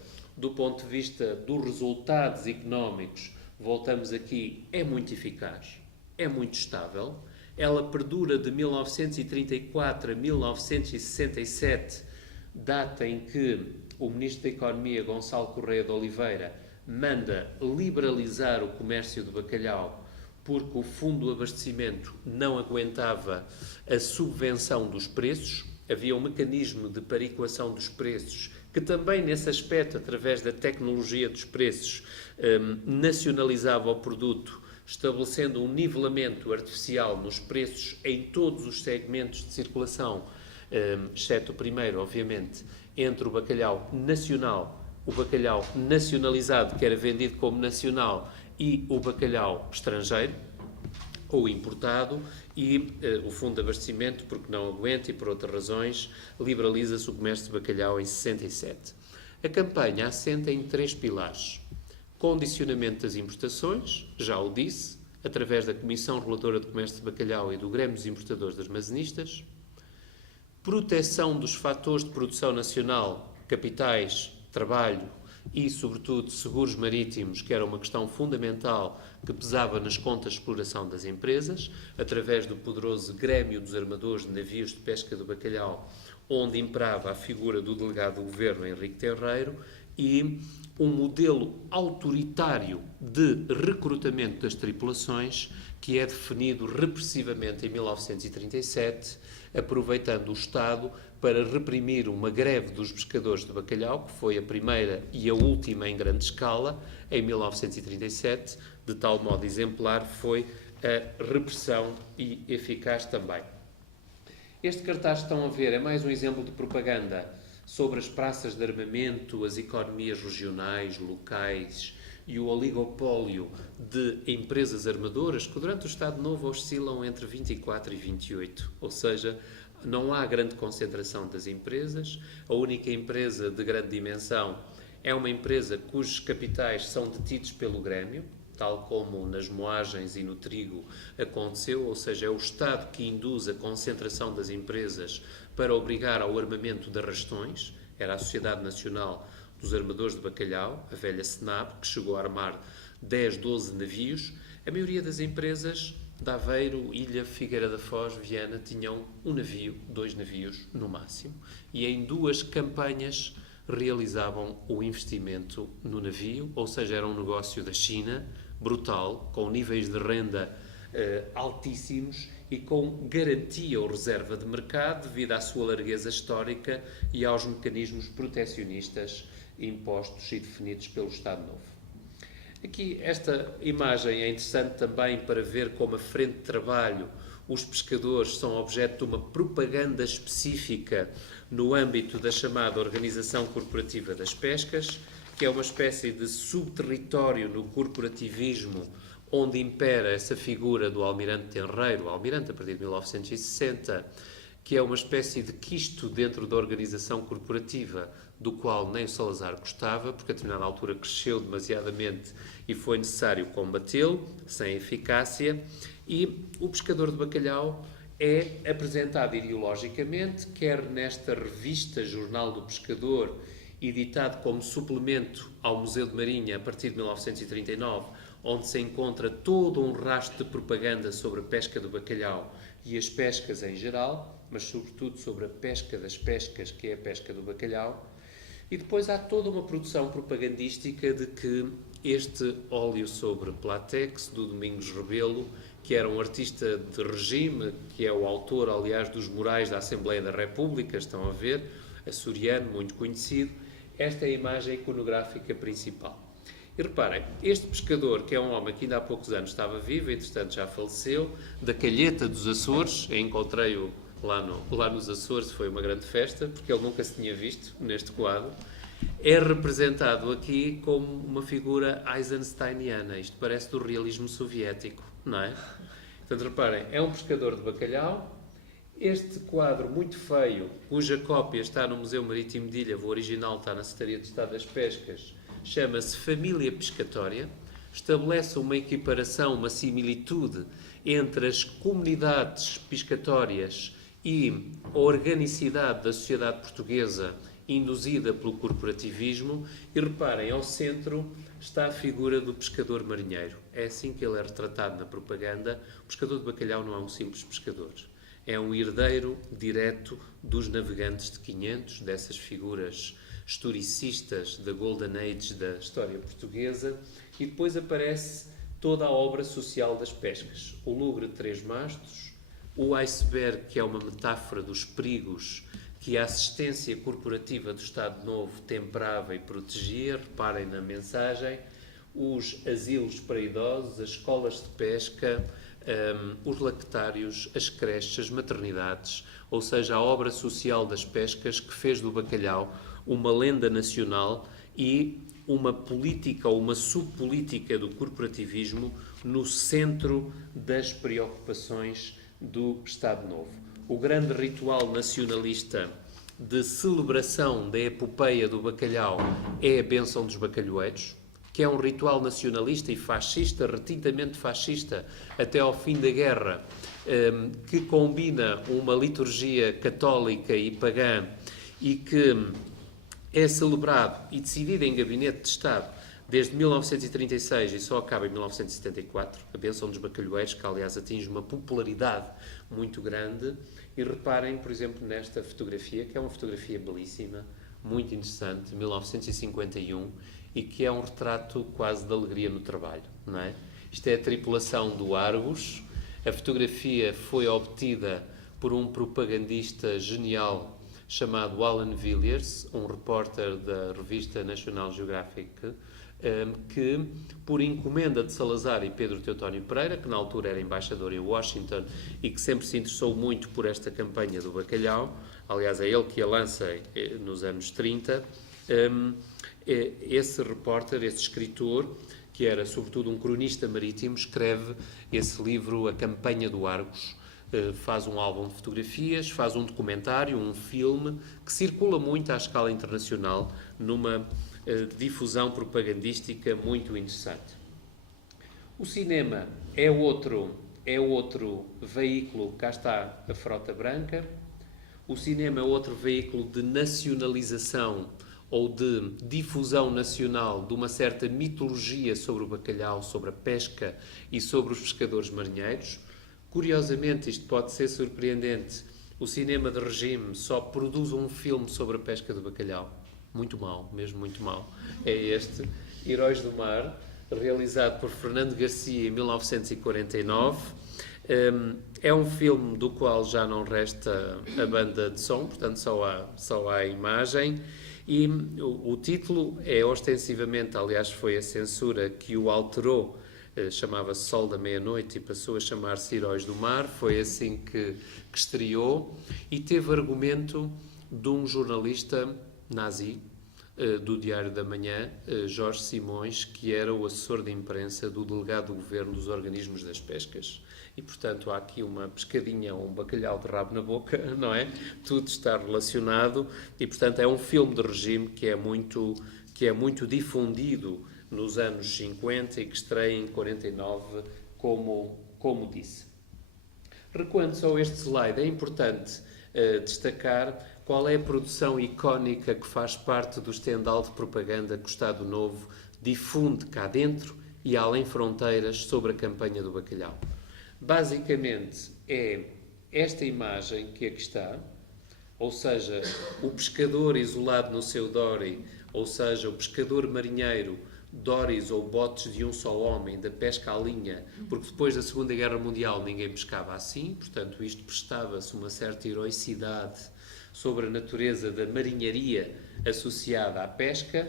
dos resultados económicos, voltamos aqui, é muito eficaz, é muito estável. Ela perdura de 1934 a 1967, data em que o Ministro da Economia, Gonçalo Correia de Oliveira, manda liberalizar o comércio de bacalhau porque o Fundo de Abastecimento não aguentava a subvenção dos preços. Havia um mecanismo de parequação dos preços que também, nesse aspecto, através da tecnologia dos preços, nacionalizava o produto, estabelecendo um nivelamento artificial nos preços em todos os segmentos de circulação, exceto o primeiro, obviamente, entre o bacalhau nacional, o bacalhau nacionalizado, que era vendido como nacional, e o bacalhau estrangeiro, ou importado, e o Fundo de Abastecimento, porque não aguenta e por outras razões, liberaliza-se o comércio de bacalhau em 67. A campanha assenta em 3 pilares. Condicionamento das importações, já o disse, através da Comissão Reguladora de Comércio de Bacalhau e do Grêmio dos Importadores de Armazenistas. Proteção dos fatores de produção nacional, capitais, trabalho e, sobretudo, seguros marítimos, que era uma questão fundamental que pesava nas contas de exploração das empresas, através do poderoso Grêmio dos Armadores de Navios de Pesca do Bacalhau, onde imperava a figura do delegado do governo, Henrique Terreiro, e um modelo autoritário de recrutamento das tripulações, que é definido repressivamente em 1937, aproveitando o Estado para reprimir uma greve dos pescadores de bacalhau, que foi a primeira e a última em grande escala, em 1937, de tal modo exemplar foi a repressão e eficaz também. Este cartaz que estão a ver é mais um exemplo de propaganda sobre as praças de armamento, as economias regionais, locais e o oligopólio de empresas armadoras que durante o Estado Novo oscilam entre 24 e 28, ou seja, não há grande concentração das empresas. A única empresa de grande dimensão é uma empresa cujos capitais são detidos pelo Grêmio, tal como nas moagens e no trigo aconteceu, ou seja, é o Estado que induz a concentração das empresas para obrigar ao armamento de arrastões. Era a Sociedade Nacional dos Armadores de Bacalhau, a velha SENAB, que chegou a armar 10, 12 navios. A maioria das empresas de Aveiro, Ilha, Figueira da Foz, Viana, tinham um navio, 2 navios no máximo, e em 2 campanhas realizavam o investimento no navio, ou seja, era um negócio da China, brutal, com níveis de renda altíssimos e com garantia ou reserva de mercado devido à sua largueza histórica e aos mecanismos protecionistas impostos e definidos pelo Estado Novo. Aqui, esta imagem é interessante também para ver como a frente de trabalho, os pescadores são objeto de uma propaganda específica no âmbito da chamada Organização Corporativa das Pescas, que é uma espécie de subterritório no corporativismo, onde impera essa figura do almirante tenreiro, o almirante a partir de 1960, que é uma espécie de quisto dentro da organização corporativa, do qual nem o Salazar gostava, porque a determinada altura cresceu demasiadamente e foi necessário combatê-lo, sem eficácia, e o pescador de bacalhau é apresentado ideologicamente, quer nesta revista Jornal do Pescador, editado como suplemento ao Museu de Marinha a partir de 1939, onde se encontra todo um rastro de propaganda sobre a pesca do bacalhau e as pescas em geral, mas sobretudo sobre a pesca das pescas, que é a pesca do bacalhau. E depois há toda uma produção propagandística de que este óleo sobre Platex, do Domingos Rebelo, que era um artista de regime, que é o autor, aliás, dos murais da Assembleia da República, estão a ver, açoriano, muito conhecido. Esta é a imagem iconográfica principal. E reparem, este pescador, que é um homem que ainda há poucos anos estava vivo, entretanto já faleceu, da Calheta dos Açores, encontrei-o lá nos Açores, foi uma grande festa, porque ele nunca se tinha visto neste quadro, é representado aqui como uma figura eisensteiniana. Isto parece do realismo soviético, não é? Portanto, reparem, é um pescador de bacalhau. Este quadro muito feio, cuja cópia está no Museu Marítimo de Ilha, o original está na Secretaria de Estado das Pescas, chama-se Família Pescatória, estabelece uma equiparação, uma similitude entre as comunidades pescatórias e a organicidade da sociedade portuguesa induzida pelo corporativismo. E reparem, ao centro está a figura do pescador marinheiro. É assim que ele é retratado na propaganda. O pescador de bacalhau não é um simples pescador. É um herdeiro direto dos navegantes de 500, dessas figuras historicistas da Golden Age da história portuguesa. E depois aparece toda a obra social das pescas. O lugre de 3 mastros, o iceberg, que é uma metáfora dos perigos que a assistência corporativa do Estado Novo temperava e protegia, reparem na mensagem, os asilos para idosos, as escolas de pesca, os lactários, as creches, as maternidades, ou seja, a obra social das pescas que fez do bacalhau uma lenda nacional e uma política ou uma subpolítica do corporativismo no centro das preocupações do Estado Novo. O grande ritual nacionalista de celebração da epopeia do bacalhau é a bênção dos bacalhoeiros, que é um ritual nacionalista e fascista, retintamente fascista, até ao fim da guerra, que combina uma liturgia católica e pagã e que é celebrado e decidido em gabinete de Estado desde 1936 e só acaba em 1974, a bênção dos bacalhoeiros, que aliás atinge uma popularidade muito grande. E reparem, por exemplo, nesta fotografia, que é uma fotografia belíssima, muito interessante, de 1951, e que é um retrato quase de alegria no trabalho, não é? Isto é a tripulação do Argus. A fotografia foi obtida por um propagandista genial chamado Alan Villiers, um repórter da revista National Geographic, que, por encomenda de Salazar e Pedro Teotónio Pereira, que na altura era embaixador em Washington e que sempre se interessou muito por esta campanha do bacalhau, aliás é ele que a lança nos anos 30, esse repórter, esse escritor, que era sobretudo um cronista marítimo, escreve esse livro, A Campanha do Argos, faz um álbum de fotografias, faz um documentário, um filme, que circula muito à escala internacional numa difusão propagandística muito interessante. O cinema é outro veículo, cá está a frota branca. O cinema é outro veículo de nacionalização ou de difusão nacional de uma certa mitologia sobre o bacalhau, sobre a pesca e sobre os pescadores marinheiros. Curiosamente, isto pode ser surpreendente, o cinema de regime só produz um filme sobre a pesca do bacalhau. Muito mau, mesmo muito mau. É este, Heróis do Mar, realizado por Fernando Garcia em 1949. É um filme do qual já não resta a banda de som, portanto só há a imagem, E o título é ostensivamente, aliás, foi a censura que o alterou, chamava-se Sol da Meia-Noite e passou a chamar-se Heróis do Mar, foi assim que estreou, e teve argumento de um jornalista nazi, do Diário da Manhã, Jorge Simões, que era o assessor de imprensa do delegado do Governo dos Organismos das Pescas. E, portanto, há aqui uma pescadinha ou um bacalhau de rabo na boca, não é? Tudo está relacionado e, portanto, é um filme de regime que é muito difundido nos anos 50 e que estreia em 49, como disse. Recuando só este slide, é importante destacar qual é a produção icónica que faz parte do estendal de propaganda que o Estado Novo difunde cá dentro e além fronteiras sobre a campanha do bacalhau. Basicamente é esta imagem que aqui está, ou seja, o pescador isolado no seu dory, ou seja, o pescador marinheiro, dories ou botes de um só homem, da pesca à linha, porque depois da Segunda Guerra Mundial ninguém pescava assim, portanto isto prestava-se uma certa heroicidade sobre a natureza da marinharia associada à pesca.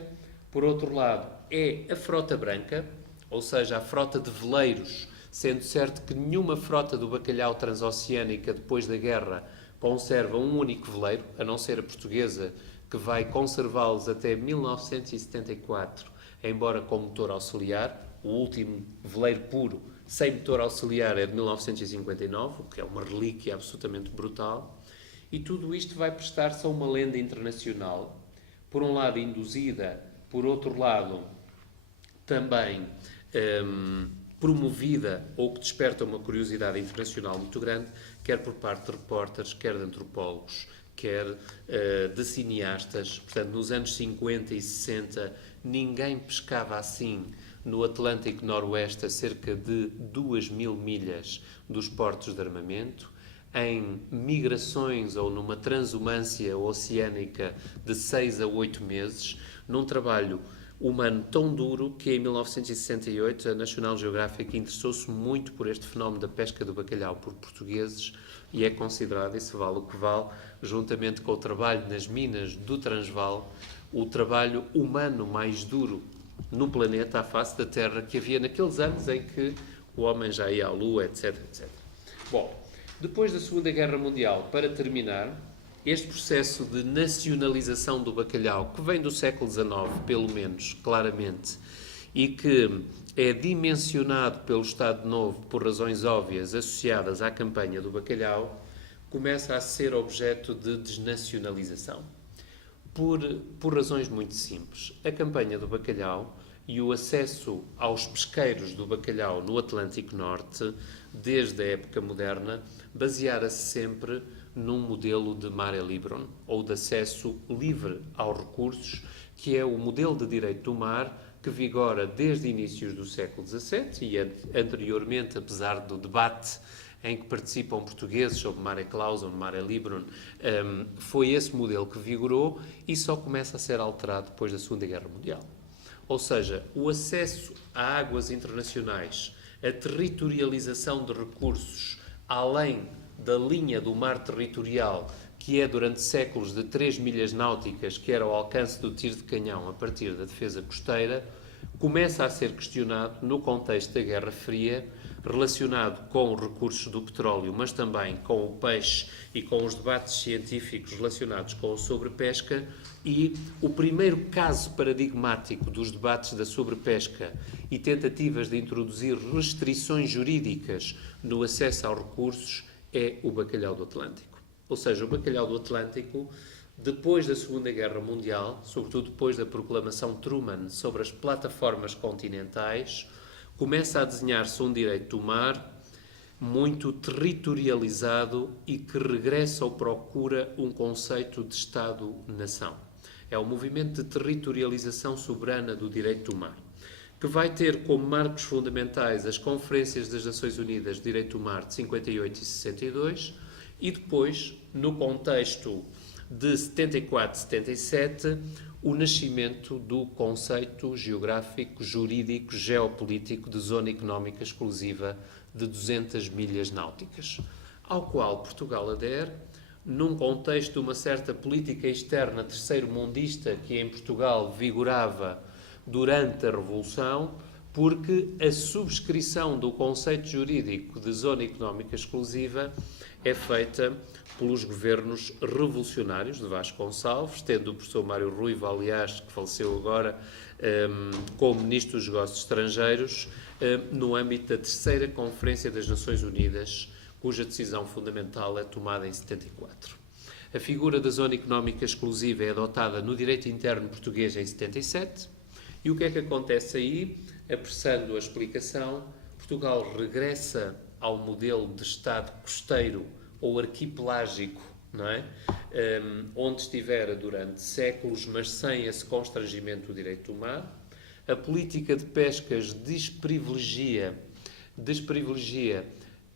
Por outro lado, é a frota branca, ou seja, a frota de veleiros, sendo certo que nenhuma frota do bacalhau transoceânica depois da guerra conserva um único veleiro, a não ser a portuguesa, que vai conservá-los até 1974, embora com motor auxiliar. O último veleiro puro sem motor auxiliar é de 1959, o que é uma relíquia absolutamente brutal. E tudo isto vai prestar-se a uma lenda internacional, por um lado induzida, por outro lado também promovida ou que desperta uma curiosidade internacional muito grande, quer por parte de repórteres, quer de antropólogos, quer de cineastas. Portanto, nos anos 50 e 60, ninguém pescava assim no Atlântico Noroeste, a cerca de 2.000 milhas dos portos de armamento, em migrações ou numa transumância oceânica de 6 a 8 meses, num trabalho humano tão duro que em 1968 a National Geographic interessou-se muito por este fenómeno da pesca do bacalhau por portugueses e é considerado, e se vale o que vale, juntamente com o trabalho nas minas do Transvaal, o trabalho humano mais duro no planeta, à face da Terra, que havia naqueles anos em que o homem já ia à Lua, etc, etc. Bom, depois da Segunda Guerra Mundial, para terminar, este processo de nacionalização do bacalhau, que vem do século XIX, pelo menos, claramente, e que é dimensionado pelo Estado Novo por razões óbvias associadas à campanha do bacalhau, começa a ser objeto de desnacionalização. Por razões muito simples. A campanha do bacalhau e o acesso aos pesqueiros do bacalhau no Atlântico Norte, desde a época moderna, baseara-se sempre num modelo de mare liberum, ou de acesso livre aos recursos, que é o modelo de direito do mar que vigora desde inícios do século XVII e anteriormente, apesar do debate em que participam portugueses sobre mare clausum, mare liberum, foi esse modelo que vigorou e só começa a ser alterado depois da Segunda Guerra Mundial. Ou seja, o acesso a águas internacionais, a territorialização de recursos além da linha do mar territorial, que é durante séculos de 3 milhas náuticas, que era ao alcance do tiro de canhão a partir da defesa costeira, começa a ser questionado no contexto da Guerra Fria, relacionado com os recursos do petróleo, mas também com o peixe e com os debates científicos relacionados com a sobrepesca. E o primeiro caso paradigmático dos debates da sobrepesca e tentativas de introduzir restrições jurídicas no acesso aos recursos é o bacalhau do Atlântico. Ou seja, o bacalhau do Atlântico, depois da Segunda Guerra Mundial, sobretudo depois da proclamação Truman sobre as plataformas continentais, começa a desenhar-se um direito do mar muito territorializado e que regressa ou procura um conceito de Estado-nação. É o movimento de territorialização soberana do direito do mar, que vai ter como marcos fundamentais as Conferências das Nações Unidas de Direito do Mar de 58 e 62 e depois, no contexto de 74 e 77, o nascimento do conceito geográfico, jurídico, geopolítico de Zona Económica Exclusiva de 200 milhas náuticas, ao qual Portugal adere num contexto de uma certa política externa terceiro-mundista que em Portugal vigorava durante a Revolução, porque a subscrição do conceito jurídico de zona económica exclusiva é feita pelos governos revolucionários de Vasconcelos, tendo o professor Mário Ruivo, aliás, que faleceu agora, como Ministro dos Negócios Estrangeiros, no âmbito da terceira Conferência das Nações Unidas, cuja decisão fundamental é tomada em 74. A figura da zona económica exclusiva é adotada no direito interno português em 77, e o que é que acontece aí? Apressando a explicação, Portugal regressa ao modelo de Estado costeiro ou arquipelágico, não é? Onde estivera durante séculos, mas sem esse constrangimento do direito do mar. A política de pescas desprivilegia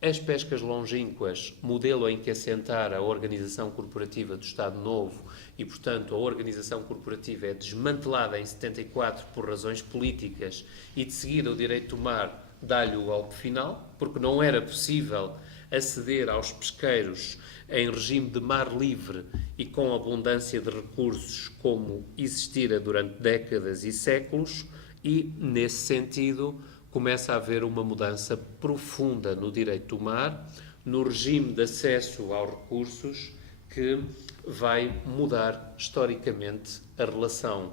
as pescas longínquas, modelo em que assentara a organização corporativa do Estado Novo e, portanto, a organização corporativa é desmantelada em 74 por razões políticas e, de seguida, o direito do mar dá-lhe o golpe final, porque não era possível aceder aos pesqueiros em regime de mar livre e com abundância de recursos como existira durante décadas e séculos, e, nesse sentido, começa a haver uma mudança profunda no direito do mar, no regime de acesso aos recursos, que vai mudar historicamente a relação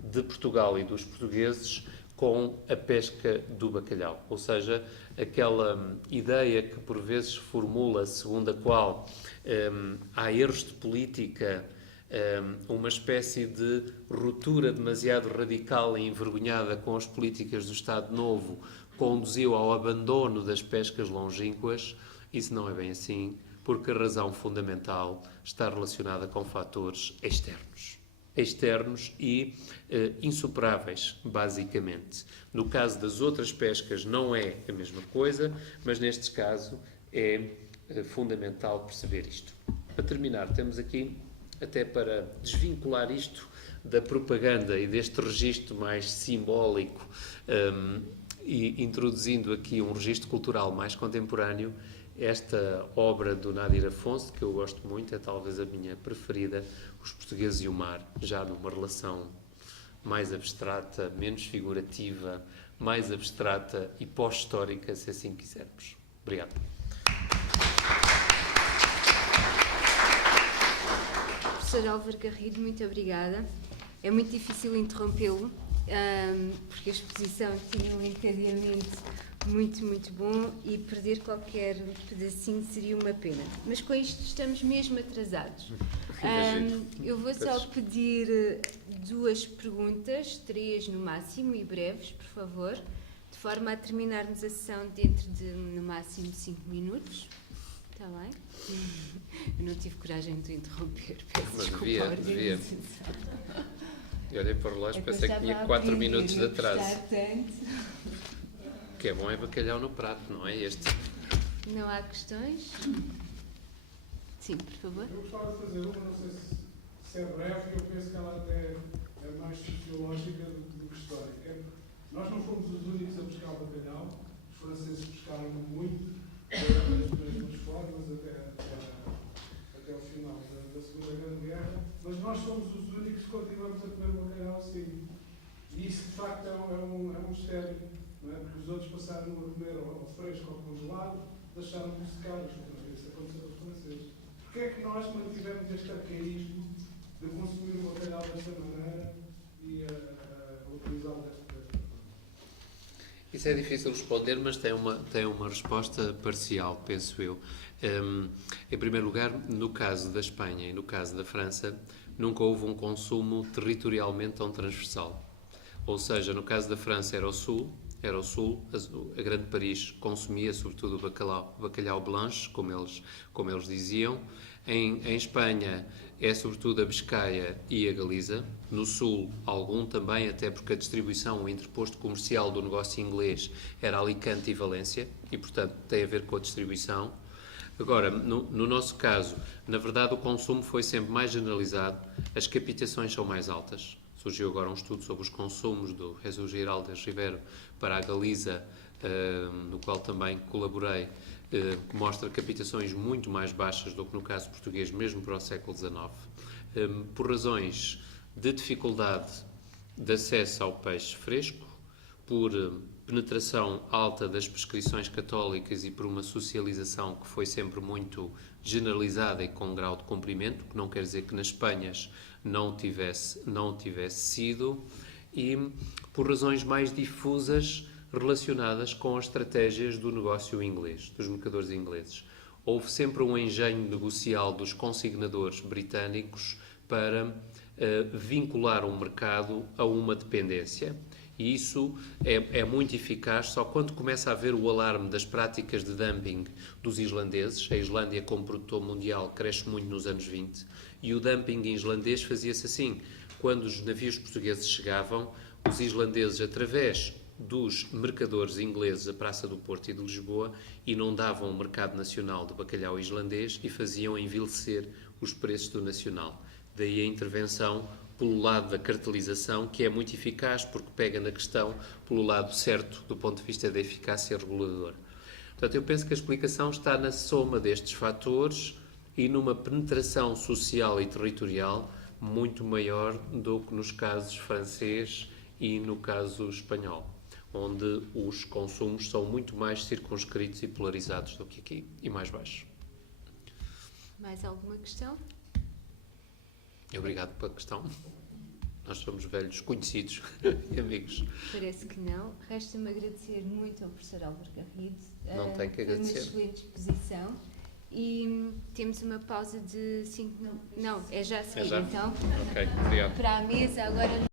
de Portugal e dos portugueses com a pesca do bacalhau. Ou seja, aquela ideia que por vezes formula, segundo a qual há erros de política, uma espécie de ruptura demasiado radical e envergonhada com as políticas do Estado Novo, conduziu ao abandono das pescas longínquas. Isso não é bem assim, porque a razão fundamental está relacionada com fatores externos e insuperáveis, basicamente. No caso das outras pescas não é a mesma coisa, mas neste caso é fundamental perceber isto. Para terminar, temos aqui, até para desvincular isto da propaganda e deste registro mais simbólico, e introduzindo aqui um registro cultural mais contemporâneo, esta obra do Nadir Afonso, que eu gosto muito, é talvez a minha preferida, Os Portugueses e o Mar, já numa relação mais abstrata, menos figurativa, mais abstrata e pós-histórica, se assim quisermos. Obrigado. Professor Álvaro Garrido, muito obrigada. É muito difícil interrompê-lo, porque a exposição tinha um encadeamento muito bom e perder qualquer pedacinho seria uma pena. Mas com isto estamos mesmo atrasados. Eu vou só pedir 2 perguntas, 3 no máximo, e breves, por favor, de forma a terminarmos a sessão dentro de, no máximo, 5 minutos. Está bem? Eu não tive coragem de interromper, peço desculpa. Devia. Eu olhei para o relógio e pensei que tinha 4 minutos de atraso. O que é bom é bacalhau no prato, não é este? Não há questões? Sim, por favor. Eu gostava de fazer uma, não sei se é breve, eu penso que ela até é mais sociológica do que histórica. Nós não fomos os únicos a pescar o bacalhau, os franceses pescaram muito, das mesmas formas, até o final da Segunda Grande Guerra, mas nós somos os únicos que continuamos a comer bacalhau assim. E isso, de facto, é um mistério, não é? Porque os outros passaram a comer ao fresco ou congelado, deixaram de secar, isso aconteceu aos franceses. Porquê é que nós mantivemos este arcaísmo de consumir o bacalhau desta maneira e utilizá-lo desta forma? Isso é difícil responder, mas tem uma resposta parcial, penso eu. Em primeiro lugar, no caso da Espanha e no caso da França, nunca houve um consumo territorialmente tão transversal. Ou seja, no caso da França era o Sul, a Grande Paris consumia sobretudo o bacalhau blanche, como eles diziam. Em Espanha é sobretudo a Biscaia e a Galiza. No Sul, algum também, até porque a distribuição, o interposto comercial do negócio inglês era Alicante e Valência, e portanto tem a ver com a distribuição. Agora, no nosso caso, na verdade o consumo foi sempre mais generalizado, as captações são mais altas, Surgiu agora um estudo sobre os consumos do Jesus Giraldes Ribeiro para a Galiza, no qual também colaborei, que mostra captações muito mais baixas do que no caso português, mesmo para o século XIX. Por razões de dificuldade de acesso ao peixe fresco, por penetração alta das prescrições católicas e por uma socialização que foi sempre muito generalizada e com grau de cumprimento, que não quer dizer que nas Espanhas não tivesse sido, e por razões mais difusas relacionadas com as estratégias do negócio inglês, dos mercadores ingleses. Houve sempre um engenho negocial dos consignadores britânicos para vincular um mercado a uma dependência. E isso é muito eficaz só quando começa a haver o alarme das práticas de dumping dos islandeses. A Islândia, como produtor mundial, cresce muito nos anos 20. E o dumping islandês fazia-se assim. Quando os navios portugueses chegavam, os islandeses, através dos mercadores ingleses à Praça do Porto e de Lisboa, inundavam o mercado nacional de bacalhau islandês e faziam envilecer os preços do nacional. Daí a intervenção pelo lado da cartelização, que é muito eficaz porque pega na questão pelo lado certo do ponto de vista da eficácia reguladora. Portanto, eu penso que a explicação está na soma destes fatores e numa penetração social e territorial muito maior do que nos casos francês e no caso espanhol, onde os consumos são muito mais circunscritos e polarizados do que aqui, e mais baixos. Mais alguma questão? Obrigado pela questão. Nós somos velhos conhecidos e amigos. Parece que não. Resta-me agradecer muito ao professor Álvaro Garrido. Não tenho que agradecer. Foi uma excelente exposição. E temos uma pausa de 5 minutos. Não, é já a seguir, já? então. Ok, obrigado. Para a mesa agora.